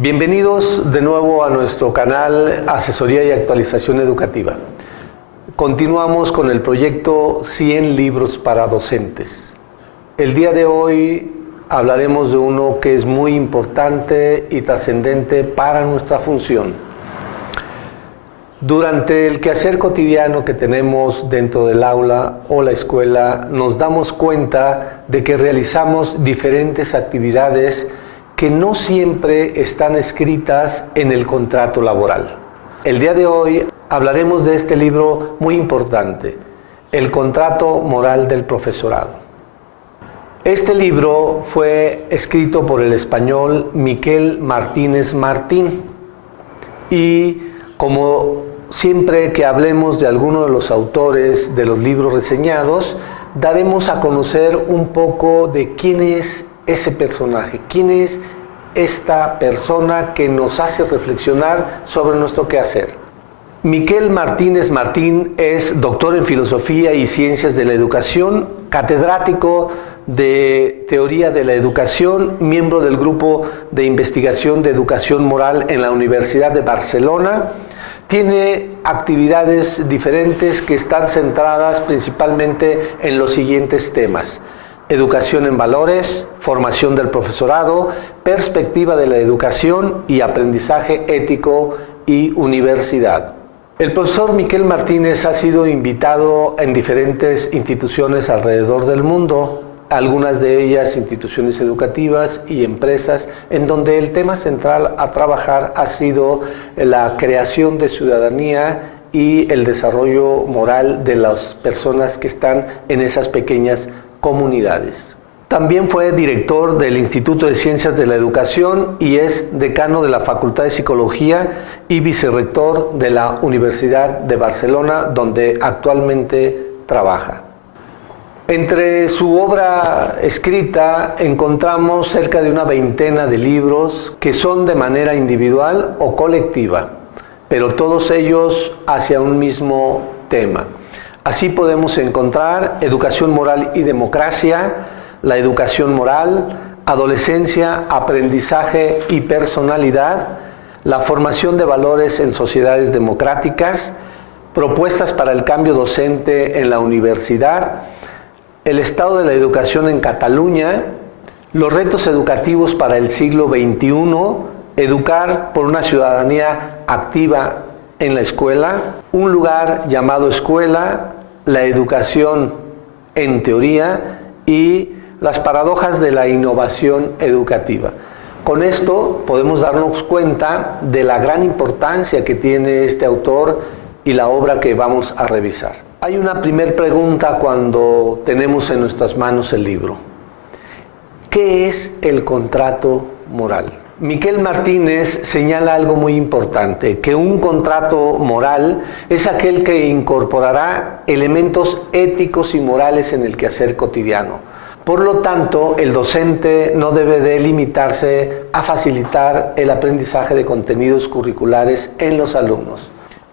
Bienvenidos de nuevo a nuestro canal Asesoría y Actualización Educativa. Continuamos con el proyecto 100 libros para docentes. El día de hoy hablaremos de uno que es muy importante y trascendente para nuestra función. Durante el quehacer cotidiano que tenemos dentro del aula o la escuela, nos damos cuenta de que realizamos diferentes actividades que no siempre están escritas en el contrato laboral. El día de hoy hablaremos de este libro muy importante, El contrato moral del profesorado. Este libro fue escrito por el español Miquel Martínez Martín y como siempre que hablemos de alguno de los autores de los libros reseñados, daremos a conocer un poco de quién es ese personaje, quién es esta persona que nos hace reflexionar sobre nuestro quehacer. Miquel Martínez Martín es doctor en Filosofía y Ciencias de la Educación, catedrático de Teoría de la Educación, miembro del Grupo de Investigación de Educación Moral en la Universidad de Barcelona. Tiene actividades diferentes que están centradas principalmente en los siguientes temas: educación en valores, formación del profesorado, perspectiva de la educación y aprendizaje ético y universidad. El profesor Miquel Martínez ha sido invitado en diferentes instituciones alrededor del mundo, algunas de ellas instituciones educativas y empresas, en donde el tema central a trabajar ha sido la creación de ciudadanía y el desarrollo moral de las personas que están en esas pequeñas comunidades. También fue director del Instituto de Ciencias de la Educación y es decano de la Facultad de Psicología y vicerrector de la Universidad de Barcelona, donde actualmente trabaja. Entre su obra escrita encontramos cerca de una veintena de libros que son de manera individual o colectiva, pero todos ellos hacia un mismo tema. Así podemos encontrar Educación Moral y Democracia, La Educación Moral, Adolescencia, Aprendizaje y Personalidad, La Formación de Valores en Sociedades Democráticas, Propuestas para el Cambio Docente en la Universidad, El Estado de la Educación en Cataluña, Los Retos Educativos para el Siglo XXI, Educar por una Ciudadanía Activa en la Escuela, Un lugar llamado Escuela, La educación en teoría y las paradojas de la innovación educativa. Con esto podemos darnos cuenta de la gran importancia que tiene este autor y la obra que vamos a revisar. Hay una primera pregunta cuando tenemos en nuestras manos el libro. ¿Qué es el contrato moral? Miquel Martínez señala algo muy importante, que un contrato moral es aquel que incorporará elementos éticos y morales en el quehacer cotidiano. Por lo tanto, el docente no debe de limitarse a facilitar el aprendizaje de contenidos curriculares en los alumnos,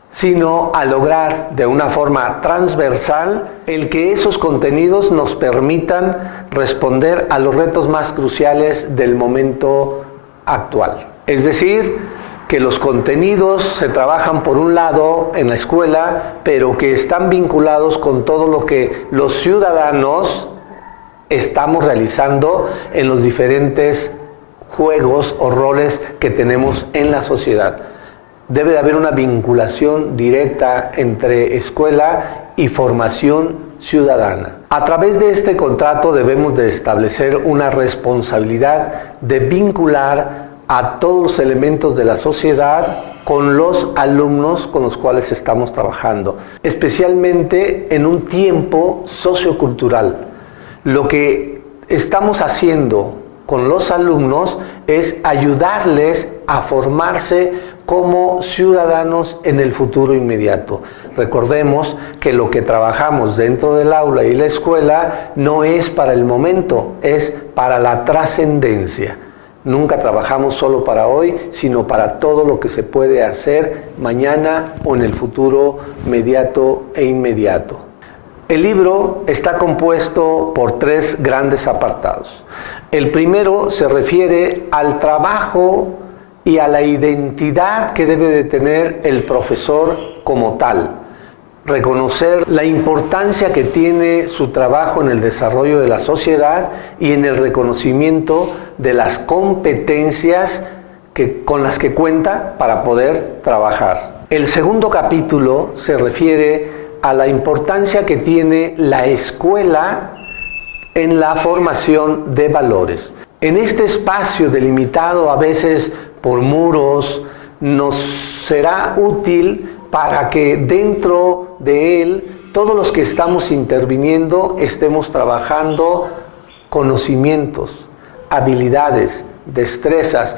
sino a lograr de una forma transversal el que esos contenidos nos permitan responder a los retos más cruciales del momento actual. Es decir, que los contenidos se trabajan por un lado en la escuela, pero que están vinculados con todo lo que los ciudadanos estamos realizando en los diferentes juegos o roles que tenemos en la sociedad. Debe de haber una vinculación directa entre escuela y formación ciudadana. A través de este contrato debemos de establecer una responsabilidad de vincular a todos los elementos de la sociedad con los alumnos con los cuales estamos trabajando, especialmente en un tiempo sociocultural. Lo que estamos haciendo con los alumnos es ayudarles a formarse como ciudadanos en el futuro inmediato. Recordemos que lo que trabajamos dentro del aula y la escuela no es para el momento, es para la trascendencia. Nunca trabajamos solo para hoy, sino para todo lo que se puede hacer mañana o en el futuro mediato e inmediato. El libro está compuesto por 3 grandes apartados. El primero se refiere al trabajo y a la identidad que debe de tener el profesor como tal. Reconocer la importancia que tiene su trabajo en el desarrollo de la sociedad y en el reconocimiento de las competencias con las que cuenta para poder trabajar. El segundo capítulo se refiere a la importancia que tiene la escuela en la formación de valores. En este espacio delimitado a veces por muros, nos será útil para que dentro de él, todos los que estamos interviniendo, estemos trabajando conocimientos, habilidades, destrezas,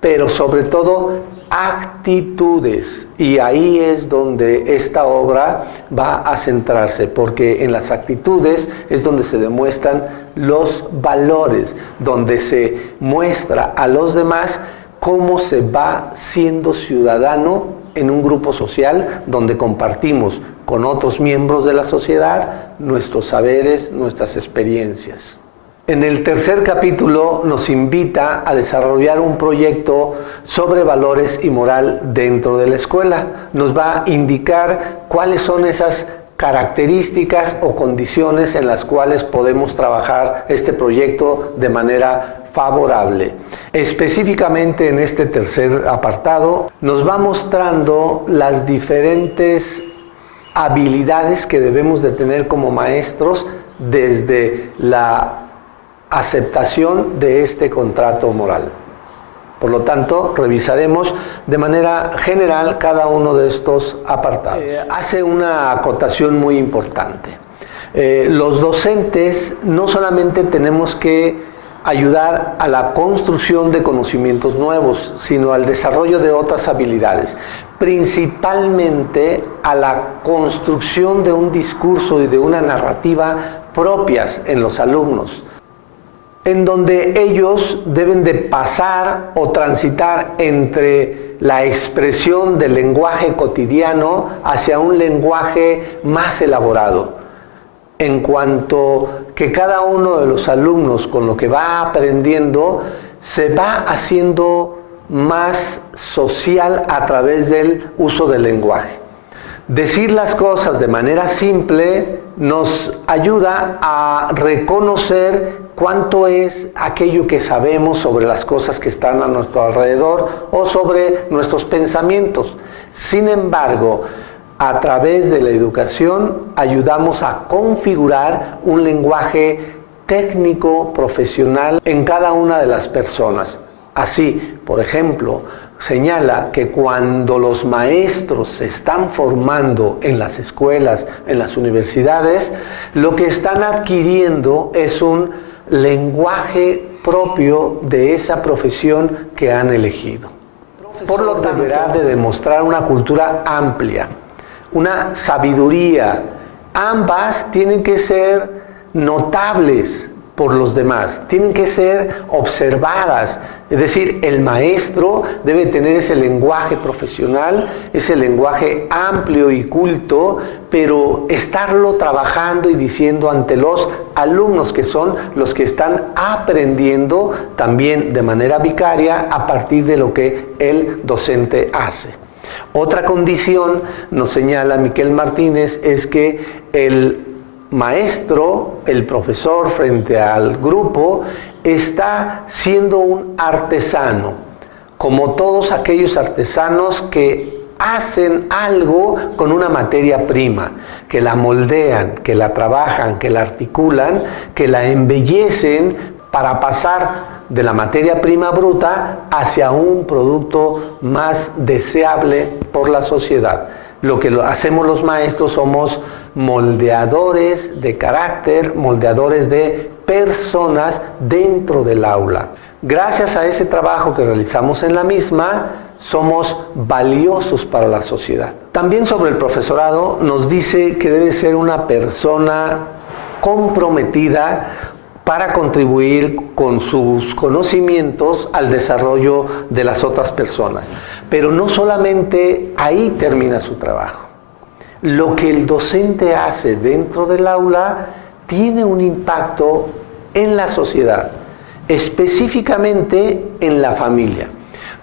pero sobre todo actitudes. Y ahí es donde esta obra va a centrarse, porque en las actitudes es donde se demuestran los valores, donde se muestra a los demás cómo se va siendo ciudadano en un grupo social donde compartimos con otros miembros de la sociedad nuestros saberes, nuestras experiencias. En el tercer capítulo nos invita a desarrollar un proyecto sobre valores y moral dentro de la escuela. Nos va a indicar cuáles son esas características o condiciones en las cuales podemos trabajar este proyecto de manera favorable. Específicamente en este tercer apartado nos va mostrando las diferentes habilidades que debemos de tener como maestros desde la aceptación de este contrato moral. Por lo tanto, revisaremos de manera general cada uno de estos apartados. Hace una acotación muy importante. Los docentes no solamente tenemos que ayudar a la construcción de conocimientos nuevos, sino al desarrollo de otras habilidades, principalmente a la construcción de un discurso y de una narrativa propias en los alumnos, en donde ellos deben de pasar o transitar entre la expresión del lenguaje cotidiano hacia un lenguaje más elaborado, en cuanto que cada uno de los alumnos con lo que va aprendiendo se va haciendo más social a través del uso del lenguaje. Decir las cosas de manera simple nos ayuda a reconocer cuánto es aquello que sabemos sobre las cosas que están a nuestro alrededor o sobre nuestros pensamientos. Sin embargo, a través de la educación ayudamos a configurar un lenguaje técnico, profesional en cada una de las personas. Así, por ejemplo, señala que cuando los maestros se están formando en las escuelas, en las universidades, lo que están adquiriendo es un lenguaje propio de esa profesión que han elegido. Por lo tanto, deberá de demostrar una cultura amplia, una sabiduría. Ambas tienen que ser notables por los demás, tienen que ser observadas. Es decir, el maestro debe tener ese lenguaje profesional, ese lenguaje amplio y culto, pero estarlo trabajando y diciendo ante los alumnos, que son los que están aprendiendo también de manera vicaria a partir de lo que el docente hace. Otra condición, nos señala Miquel Martínez, es que el maestro, el profesor frente al grupo, está siendo un artesano, como todos aquellos artesanos que hacen algo con una materia prima, que la moldean, que la trabajan, que la articulan, que la embellecen para pasar de la materia prima bruta hacia un producto más deseable por la sociedad. Lo que hacemos los maestros somos moldeadores de carácter, moldeadores de personas dentro del aula. Gracias a ese trabajo que realizamos en la misma, somos valiosos para la sociedad. También sobre el profesorado nos dice que debe ser una persona comprometida para contribuir con sus conocimientos al desarrollo de las otras personas. Pero no solamente ahí termina su trabajo. Lo que el docente hace dentro del aula tiene un impacto en la sociedad, específicamente en la familia.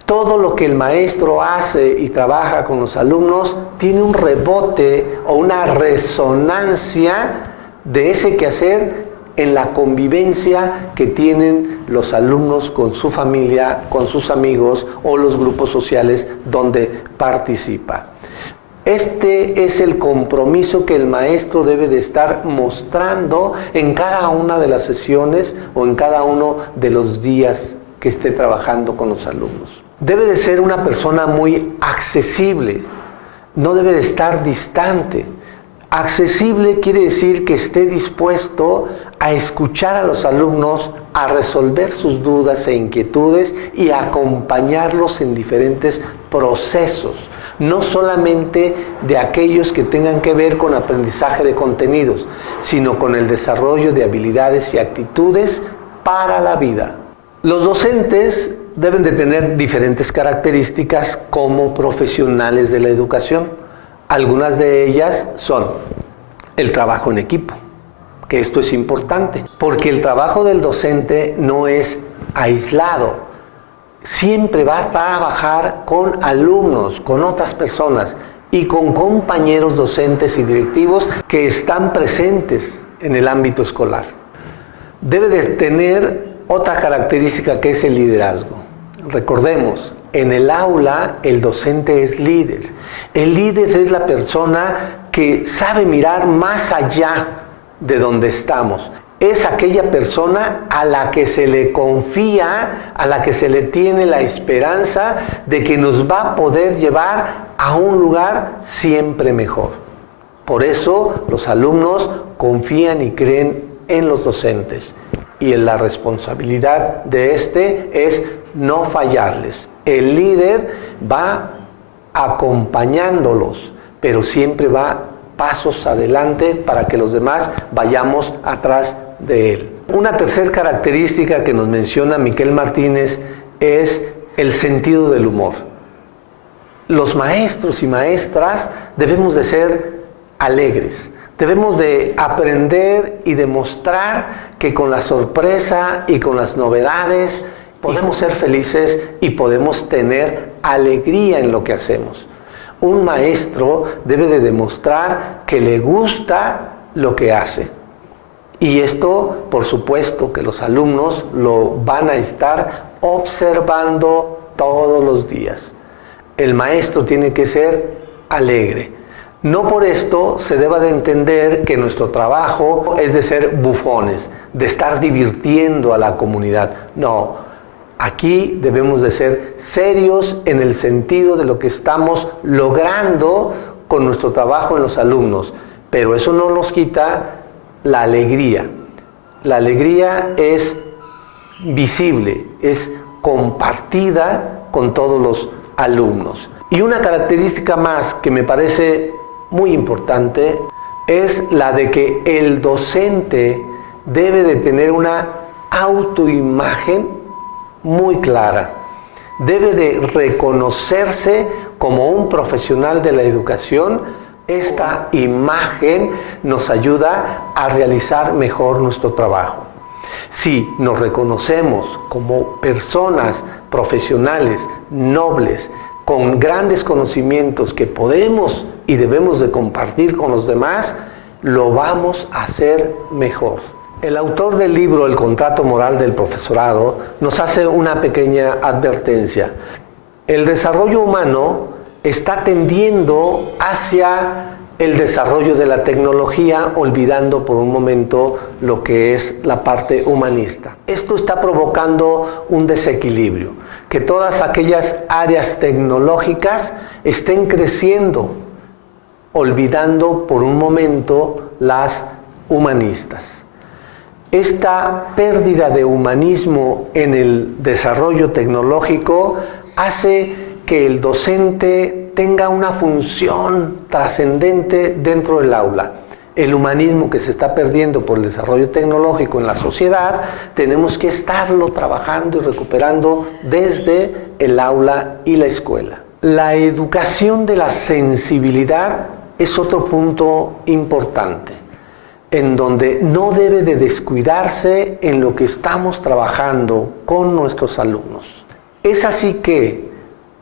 Todo lo que el maestro hace y trabaja con los alumnos tiene un rebote o una resonancia de ese quehacer en la convivencia que tienen los alumnos con su familia, con sus amigos o los grupos sociales donde participa. Este es el compromiso que el maestro debe de estar mostrando en cada una de las sesiones o en cada uno de los días que esté trabajando con los alumnos. Debe de ser una persona muy accesible, no debe de estar distante. Accesible quiere decir que esté dispuesto a escuchar a los alumnos, a resolver sus dudas e inquietudes y a acompañarlos en diferentes procesos, no solamente de aquellos que tengan que ver con aprendizaje de contenidos, sino con el desarrollo de habilidades y actitudes para la vida. Los docentes deben de tener diferentes características como profesionales de la educación. Algunas de ellas son el trabajo en equipo, que esto es importante, porque el trabajo del docente no es aislado. Siempre va a trabajar con alumnos, con otras personas y con compañeros docentes y directivos que están presentes en el ámbito escolar. Debe de tener otra característica que es el liderazgo. Recordemos, en el aula el docente es líder. El líder es la persona que sabe mirar más allá de donde estamos. Es aquella persona a la que se le confía, a la que se le tiene la esperanza de que nos va a poder llevar a un lugar siempre mejor. Por eso los alumnos confían y creen en los docentes. Y la responsabilidad de este es no fallarles. El líder va acompañándolos, pero siempre va pasos adelante para que los demás vayamos atrás de él. Una tercera característica que nos menciona Miquel Martínez es el sentido del humor. Los maestros y maestras debemos de ser alegres. Debemos de aprender y demostrar que con la sorpresa y con las novedades podemos ser felices y podemos tener alegría en lo que hacemos. Un maestro debe de demostrar que le gusta lo que hace. Y esto, por supuesto, que los alumnos lo van a estar observando todos los días. El maestro tiene que ser alegre. No por esto se deba de entender que nuestro trabajo es de ser bufones, de estar divirtiendo a la comunidad. No, aquí debemos de ser serios en el sentido de lo que estamos logrando con nuestro trabajo en los alumnos. Pero eso no nos quita la alegría. La alegría es visible, es compartida con todos los alumnos. Y una característica más que me parece muy importante es la de que el docente debe de tener una autoimagen muy clara. Debe de reconocerse como un profesional de la educación. Esta imagen nos ayuda a realizar mejor nuestro trabajo. Si nos reconocemos como personas profesionales, nobles, con grandes conocimientos que podemos y debemos de compartir con los demás, lo vamos a hacer mejor. El autor del libro El contrato moral del profesorado nos hace una pequeña advertencia. El desarrollo humano está tendiendo hacia el desarrollo de la tecnología, olvidando por un momento lo que es la parte humanista. Esto está provocando un desequilibrio, que todas aquellas áreas tecnológicas estén creciendo, olvidando por un momento las humanistas. Esta pérdida de humanismo en el desarrollo tecnológico hace que el docente tenga una función trascendente dentro del aula. El humanismo que se está perdiendo por el desarrollo tecnológico en la sociedad, tenemos que estarlo trabajando y recuperando desde el aula y la escuela. La educación de la sensibilidad es otro punto importante, en donde no debe de descuidarse en lo que estamos trabajando con nuestros alumnos. Es así que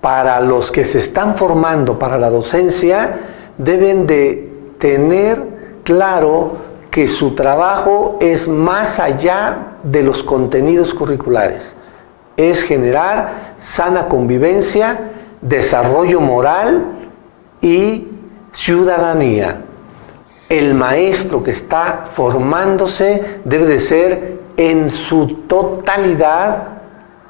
para los que se están formando para la docencia, deben de tener claro que su trabajo es más allá de los contenidos curriculares. Es generar sana convivencia, desarrollo moral y ciudadanía. El maestro que está formándose debe de ser en su totalidad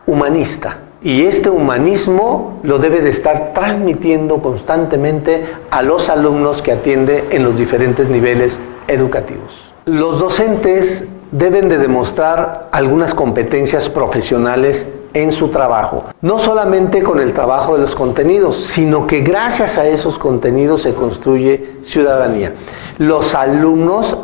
humanista. Y este humanismo lo debe de estar transmitiendo constantemente a los alumnos que atiende en los diferentes niveles educativos. Los docentes deben de demostrar algunas competencias profesionales en su trabajo, no solamente con el trabajo de los contenidos, sino que gracias a esos contenidos se construye ciudadanía. Los alumnos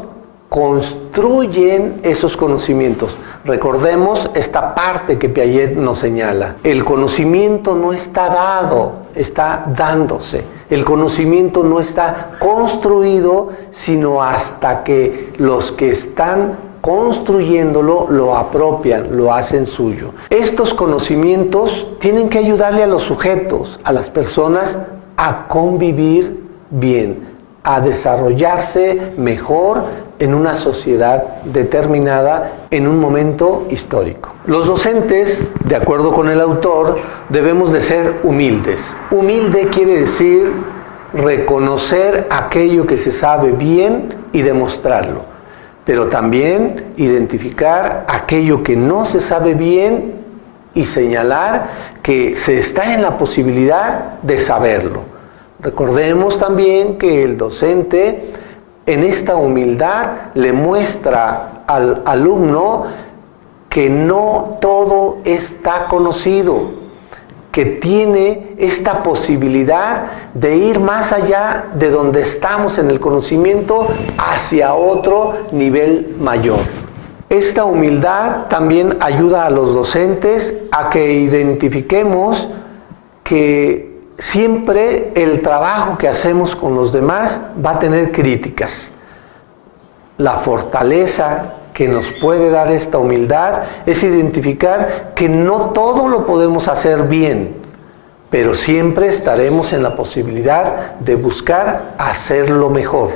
construyen esos conocimientos. Recordemos esta parte que Piaget nos señala. El conocimiento no está dado, está dándose. El conocimiento no está construido, sino hasta que los que están construyéndolo lo apropian, lo hacen suyo. Estos conocimientos tienen que ayudarle a los sujetos, a las personas, a convivir bien, a desarrollarse mejor en una sociedad determinada en un momento histórico. Los docentes, de acuerdo con el autor, debemos de ser humildes. Humilde quiere decir reconocer aquello que se sabe bien y demostrarlo, pero también identificar aquello que no se sabe bien y señalar que se está en la posibilidad de saberlo. Recordemos también que el docente en esta humildad le muestra al alumno que no todo está conocido, que tiene esta posibilidad de ir más allá de donde estamos en el conocimiento hacia otro nivel mayor. Esta humildad también ayuda a los docentes a que identifiquemos que siempre el trabajo que hacemos con los demás va a tener críticas. La fortaleza que nos puede dar esta humildad es identificar que no todo lo podemos hacer bien, pero siempre estaremos en la posibilidad de buscar hacerlo mejor.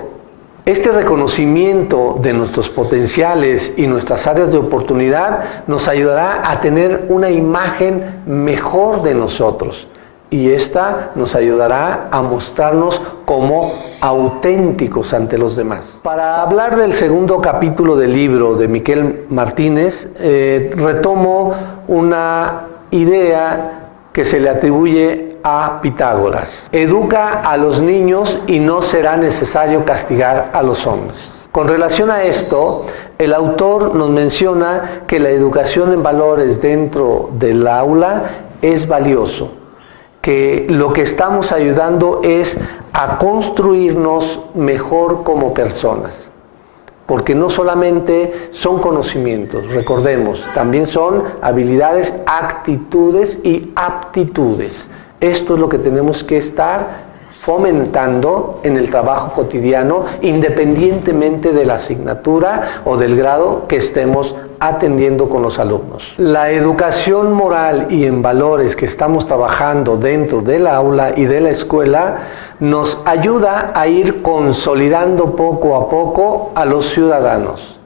Este reconocimiento de nuestros potenciales y nuestras áreas de oportunidad nos ayudará a tener una imagen mejor de nosotros. Y esta nos ayudará a mostrarnos como auténticos ante los demás. Para hablar del segundo capítulo del libro de Miquel Martínez, retomo una idea que se le atribuye a Pitágoras. Educa a los niños y no será necesario castigar a los hombres. Con relación a esto, el autor nos menciona que la educación en valores dentro del aula es valioso, que lo que estamos ayudando es a construirnos mejor como personas, porque no solamente son conocimientos, recordemos, también son habilidades, actitudes y aptitudes. Esto es lo que tenemos que estar fomentando en el trabajo cotidiano, independientemente de la asignatura o del grado que estemos atendiendo con los alumnos. La educación moral y en valores que estamos trabajando dentro del aula y de la escuela nos ayuda a ir consolidando poco a poco a los ciudadanos.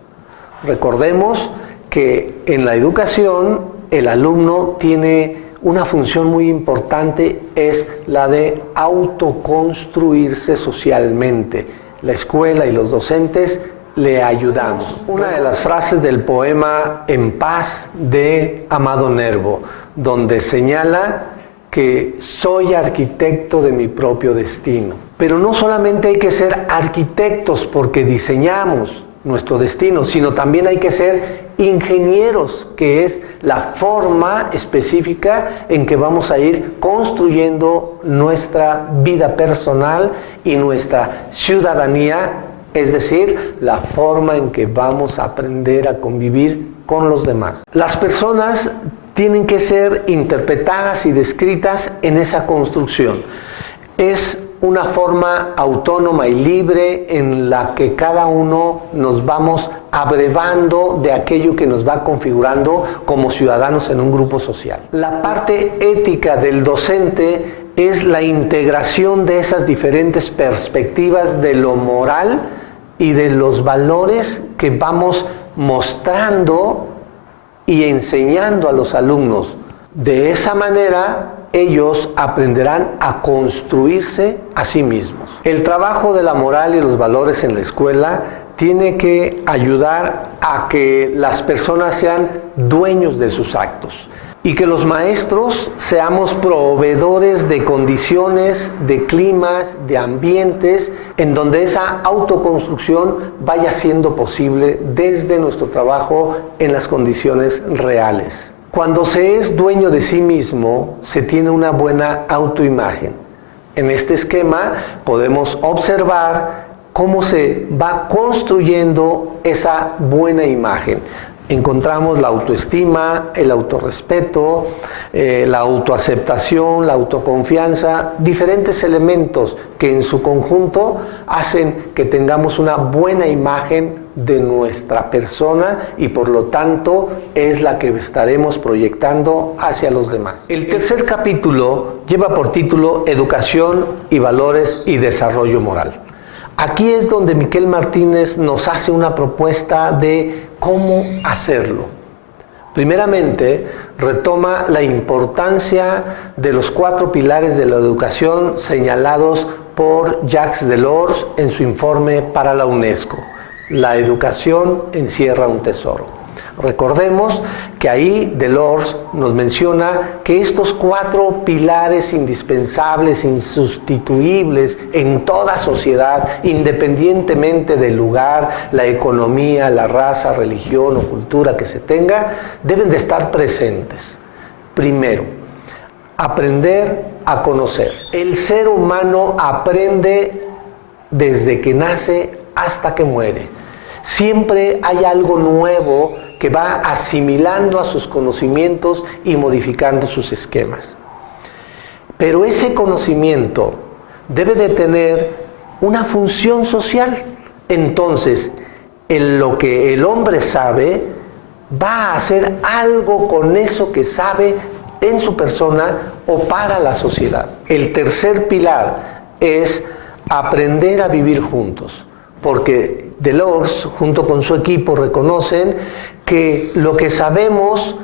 Recordemos que en la educación el alumno tiene una función muy importante, es la de autoconstruirse socialmente. La escuela y los docentes le ayudamos. Una de las frases del poema En paz de Amado Nervo, donde señala que soy arquitecto de mi propio destino. Pero no solamente hay que ser arquitectos porque diseñamos nuestro destino, sino también hay que ser ingenieros, que es la forma específica en que vamos a ir construyendo nuestra vida personal y nuestra ciudadanía, es decir, la forma en que vamos a aprender a convivir con los demás. Las personas tienen que ser interpretadas y descritas en esa construcción. Es una forma autónoma y libre en la que cada uno nos vamos abrevando de aquello que nos va configurando como ciudadanos en un grupo social. La parte ética del docente es la integración de esas diferentes perspectivas de lo moral y de los valores que vamos mostrando y enseñando a los alumnos. De esa manera, ellos aprenderán a construirse a sí mismos. El trabajo de la moral y los valores en la escuela tiene que ayudar a que las personas sean dueños de sus actos y que los maestros seamos proveedores de condiciones, de climas, de ambientes en donde esa autoconstrucción vaya siendo posible desde nuestro trabajo en las condiciones reales. Cuando se es dueño de sí mismo, se tiene una buena autoimagen. En este esquema podemos observar cómo se va construyendo esa buena imagen. Encontramos la autoestima, el autorrespeto, la autoaceptación, la autoconfianza, diferentes elementos que en su conjunto hacen que tengamos una buena imagen de nuestra persona y por lo tanto es la que estaremos proyectando hacia los demás. El tercer capítulo lleva por título Educación y Valores y Desarrollo Moral. Aquí es donde Miquel Martínez nos hace una propuesta de cómo hacerlo. Primeramente, retoma la importancia de los 4 pilares de la educación señalados por Jacques Delors en su informe para la UNESCO. La educación encierra un tesoro. Recordemos que ahí Delors nos menciona que estos 4 pilares indispensables, insustituibles en toda sociedad, independientemente del lugar, la economía, la raza, religión o cultura que se tenga, deben de estar presentes. Primero, aprender a conocer. El ser humano aprende desde que nace hasta que muere. Siempre hay algo nuevo que va asimilando a sus conocimientos y modificando sus esquemas. Pero ese conocimiento debe de tener una función social. Entonces, lo que el hombre sabe va a hacer algo con eso que sabe en su persona o para la sociedad. El tercer pilar es aprender a vivir juntos. Porque Delors, junto con su equipo, reconocen que lo que sabemos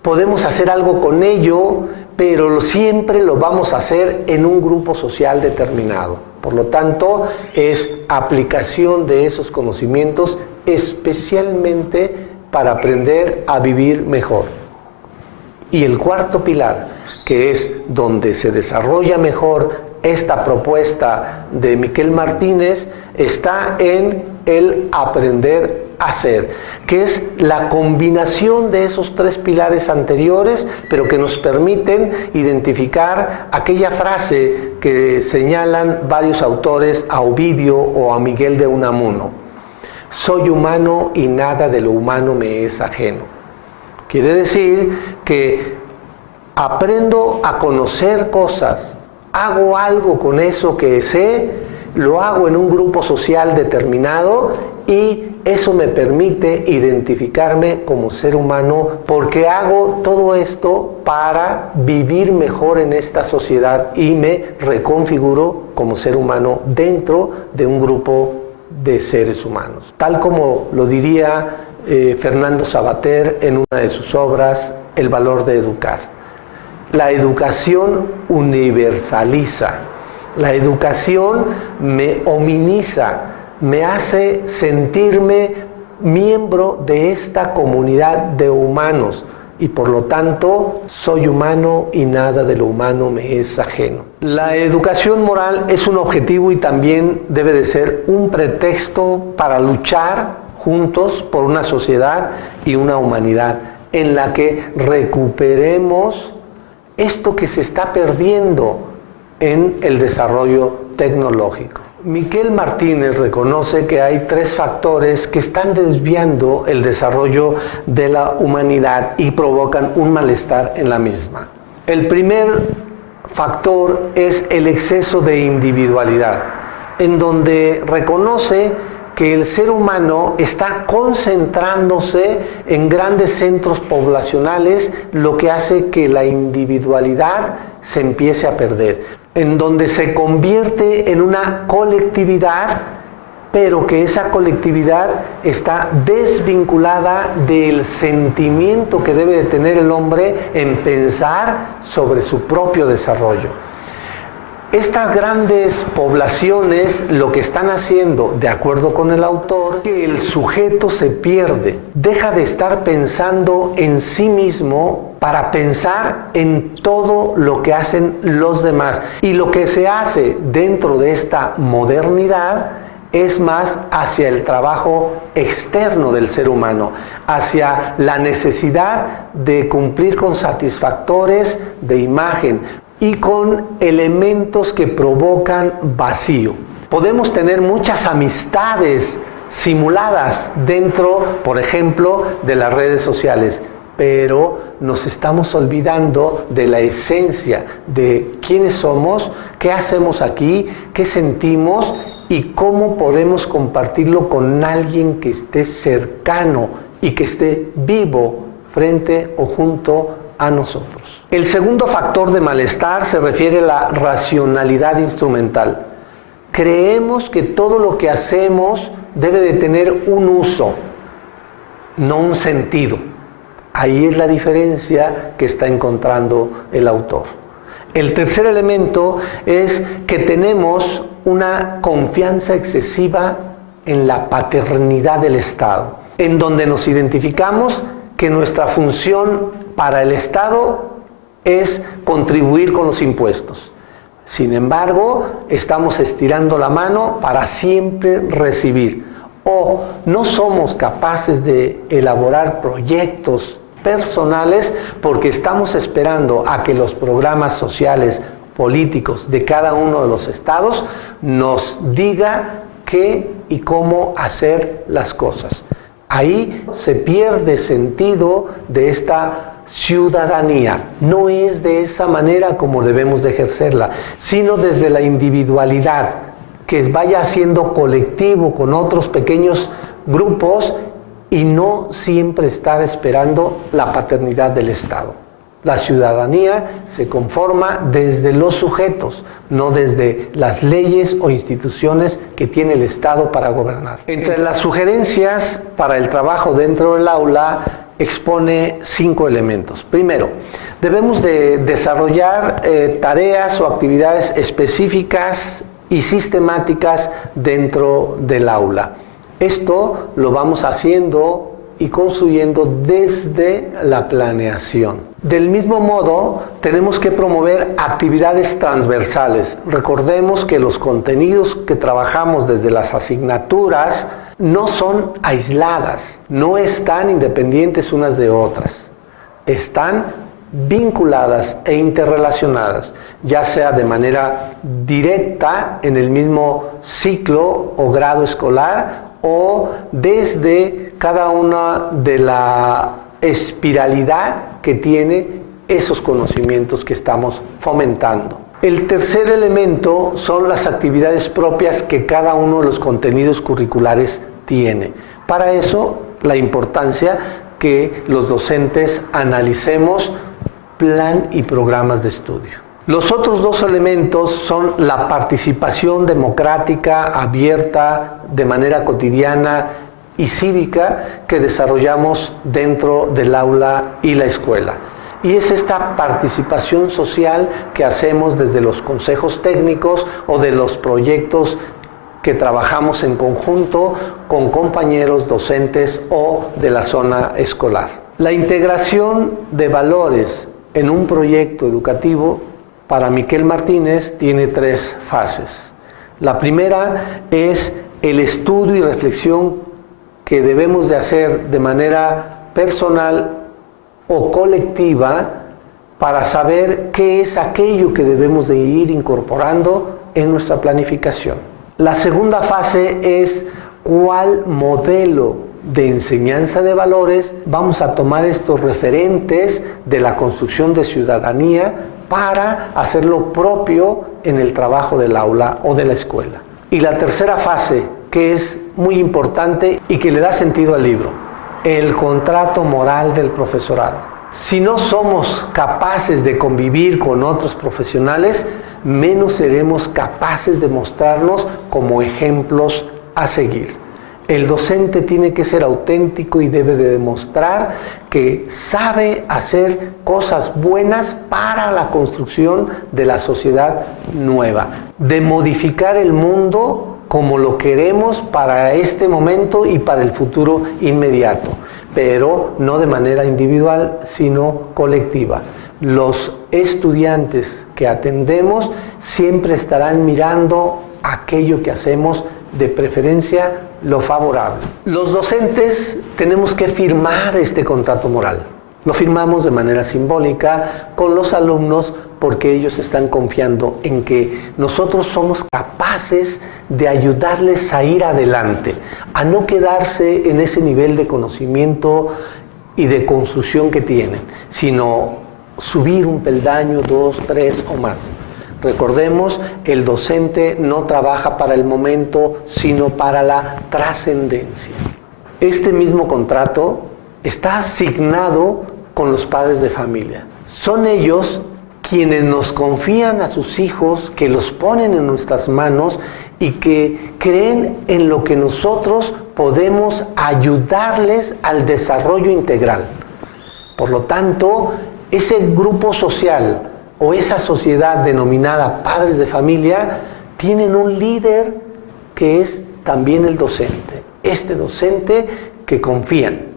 podemos hacer algo con ello, pero siempre lo vamos a hacer en un grupo social determinado. Por lo tanto, es aplicación de esos conocimientos especialmente para aprender a vivir mejor. Y el cuarto pilar, que es donde se desarrolla mejor esta propuesta de Miquel Martínez, está en el aprender a ser, que es la combinación de esos 3 pilares anteriores, pero que nos permiten identificar aquella frase que señalan varios autores, a Ovidio o a Miguel de Unamuno: soy humano y nada de lo humano me es ajeno. Quiere decir que aprendo a conocer cosas, hago algo con eso que sé, lo hago en un grupo social determinado y eso me permite identificarme como ser humano porque hago todo esto para vivir mejor en esta sociedad y me reconfiguro como ser humano dentro de un grupo de seres humanos. Tal como lo diría Fernando Savater en una de sus obras, El valor de educar. La educación universaliza, la educación me hominiza, me hace sentirme miembro de esta comunidad de humanos y por lo tanto soy humano y nada de lo humano me es ajeno. La educación moral es un objetivo y también debe de ser un pretexto para luchar juntos por una sociedad y una humanidad en la que recuperemos esto que se está perdiendo en el desarrollo tecnológico. Miquel Martínez reconoce que hay 3 factores que están desviando el desarrollo de la humanidad y provocan un malestar en la misma. El primer factor es el exceso de individualidad, en donde reconoce que el ser humano está concentrándose en grandes centros poblacionales, lo que hace que la individualidad se empiece a perder, en donde se convierte en una colectividad, pero que esa colectividad está desvinculada del sentimiento que debe de tener el hombre en pensar sobre su propio desarrollo. Estas grandes poblaciones lo que están haciendo, de acuerdo con el autor, que el sujeto se pierde, deja de estar pensando en sí mismo para pensar en todo lo que hacen los demás. Y lo que se hace dentro de esta modernidad es más hacia el trabajo externo del ser humano, hacia la necesidad de cumplir con satisfactores de imagen y con elementos que provocan vacío. Podemos tener muchas amistades simuladas dentro, por ejemplo, de las redes sociales, pero nos estamos olvidando de la esencia de quiénes somos, qué hacemos aquí, qué sentimos y cómo podemos compartirlo con alguien que esté cercano y que esté vivo frente o junto a nosotros. El segundo factor de malestar se refiere a la racionalidad instrumental. Creemos que todo lo que hacemos debe de tener un uso, no un sentido. Ahí es la diferencia que está encontrando el autor. El tercer elemento es que tenemos una confianza excesiva en la paternidad del Estado, en donde nos identificamos que nuestra función para el Estado es contribuir con los impuestos. Sin embargo, estamos estirando la mano para siempre recibir. O no somos capaces de elaborar proyectos personales porque estamos esperando a que los programas sociales, políticos de cada uno de los estados nos diga qué y cómo hacer las cosas. Ahí se pierde sentido de esta ciudadanía. No es de esa manera como debemos de ejercerla, sino desde la individualidad, que vaya siendo colectivo con otros pequeños grupos y no siempre estar esperando la paternidad del Estado. La ciudadanía se conforma desde los sujetos, no desde las leyes o instituciones que tiene el Estado para gobernar. Entre las sugerencias para el trabajo dentro del aula expone 5 elementos. Primero, debemos de desarrollar tareas o actividades específicas y sistemáticas dentro del aula. Esto lo vamos haciendo y construyendo desde la planeación. Del mismo modo, tenemos que promover actividades transversales. Recordemos que los contenidos que trabajamos desde las asignaturas no son aisladas, no están independientes unas de otras. Están vinculadas e interrelacionadas, ya sea de manera directa en el mismo ciclo o grado escolar o desde cada una de la espiralidad que tiene esos conocimientos que estamos fomentando. El tercer elemento son las actividades propias que cada uno de los contenidos curriculares tiene. Para eso, la importancia que los docentes analicemos plan y programas de estudio. Los otros 2 elementos son la participación democrática, abierta, de manera cotidiana y cívica que desarrollamos dentro del aula y la escuela. Y es esta participación social que hacemos desde los consejos técnicos o de los proyectos que trabajamos en conjunto con compañeros docentes o de la zona escolar. La integración de valores en un proyecto educativo para Miquel Martínez tiene 3 fases. La primera es el estudio y reflexión que debemos de hacer de manera personal o colectiva para saber qué es aquello que debemos de ir incorporando en nuestra planificación. La segunda fase es cuál modelo de enseñanza de valores vamos a tomar estos referentes de la construcción de ciudadanía para hacerlo propio en el trabajo del aula o de la escuela. Y la tercera fase, que es muy importante y que le da sentido al libro, el contrato moral del profesorado. Si no somos capaces de convivir con otros profesionales, menos seremos capaces de mostrarnos como ejemplos a seguir. El docente tiene que ser auténtico y debe de demostrar que sabe hacer cosas buenas para la construcción de la sociedad nueva, de modificar el mundo como lo queremos para este momento y para el futuro inmediato, pero no de manera individual, sino colectiva. Los estudiantes que atendemos siempre estarán mirando aquello que hacemos, de preferencia lo favorable. Los docentes tenemos que firmar este contrato moral. Lo firmamos de manera simbólica con los alumnos porque ellos están confiando en que nosotros somos capaces de ayudarles a ir adelante, a no quedarse en ese nivel de conocimiento y de construcción que tienen, sino subir un peldaño, 2, 3 o más. Recordemos, el docente no trabaja para el momento, sino para la trascendencia. Este mismo contrato está asignado con los padres de familia. Son ellos quienes nos confían a sus hijos, que los ponen en nuestras manos y que creen en lo que nosotros podemos ayudarles al desarrollo integral. Por lo tanto, ese grupo social o esa sociedad denominada padres de familia tienen un líder que es también el docente. Este docente que confían.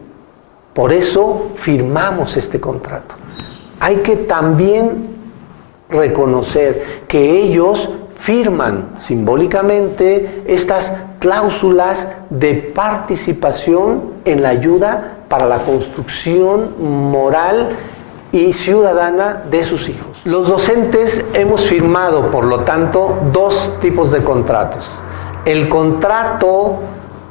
Por eso firmamos este contrato. Hay que también reconocer que ellos firman simbólicamente estas cláusulas de participación en la ayuda para la construcción moral y ciudadana de sus hijos. Los docentes hemos firmado, por lo tanto, 2 tipos de contratos. El contrato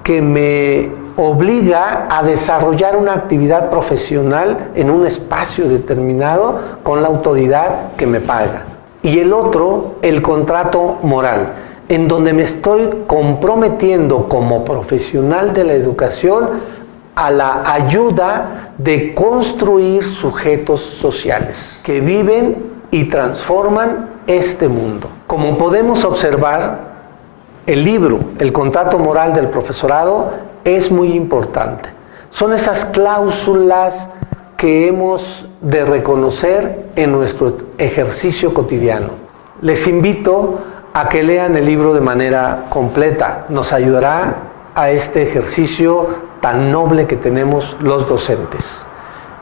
que me obliga a desarrollar una actividad profesional en un espacio determinado con la autoridad que me paga. Y el otro, el contrato moral, en donde me estoy comprometiendo como profesional de la educación a la ayuda de construir sujetos sociales que viven y transforman este mundo. Como podemos observar, el libro, el contrato moral del profesorado, es muy importante. Son esas cláusulas que hemos de reconocer en nuestro ejercicio cotidiano. Les invito a que lean el libro de manera completa. Nos ayudará a este ejercicio tan noble que tenemos los docentes.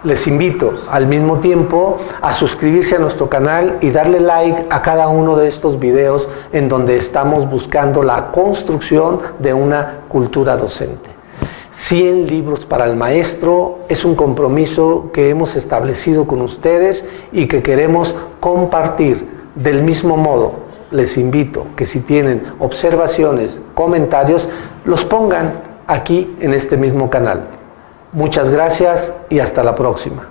Les invito al mismo tiempo a suscribirse a nuestro canal y darle like a cada uno de estos videos en donde estamos buscando la construcción de una cultura docente. 100 libros para el maestro es un compromiso que hemos establecido con ustedes y que queremos compartir. Del mismo modo, les invito que si tienen observaciones, comentarios, los pongan aquí en este mismo canal. Muchas gracias y hasta la próxima.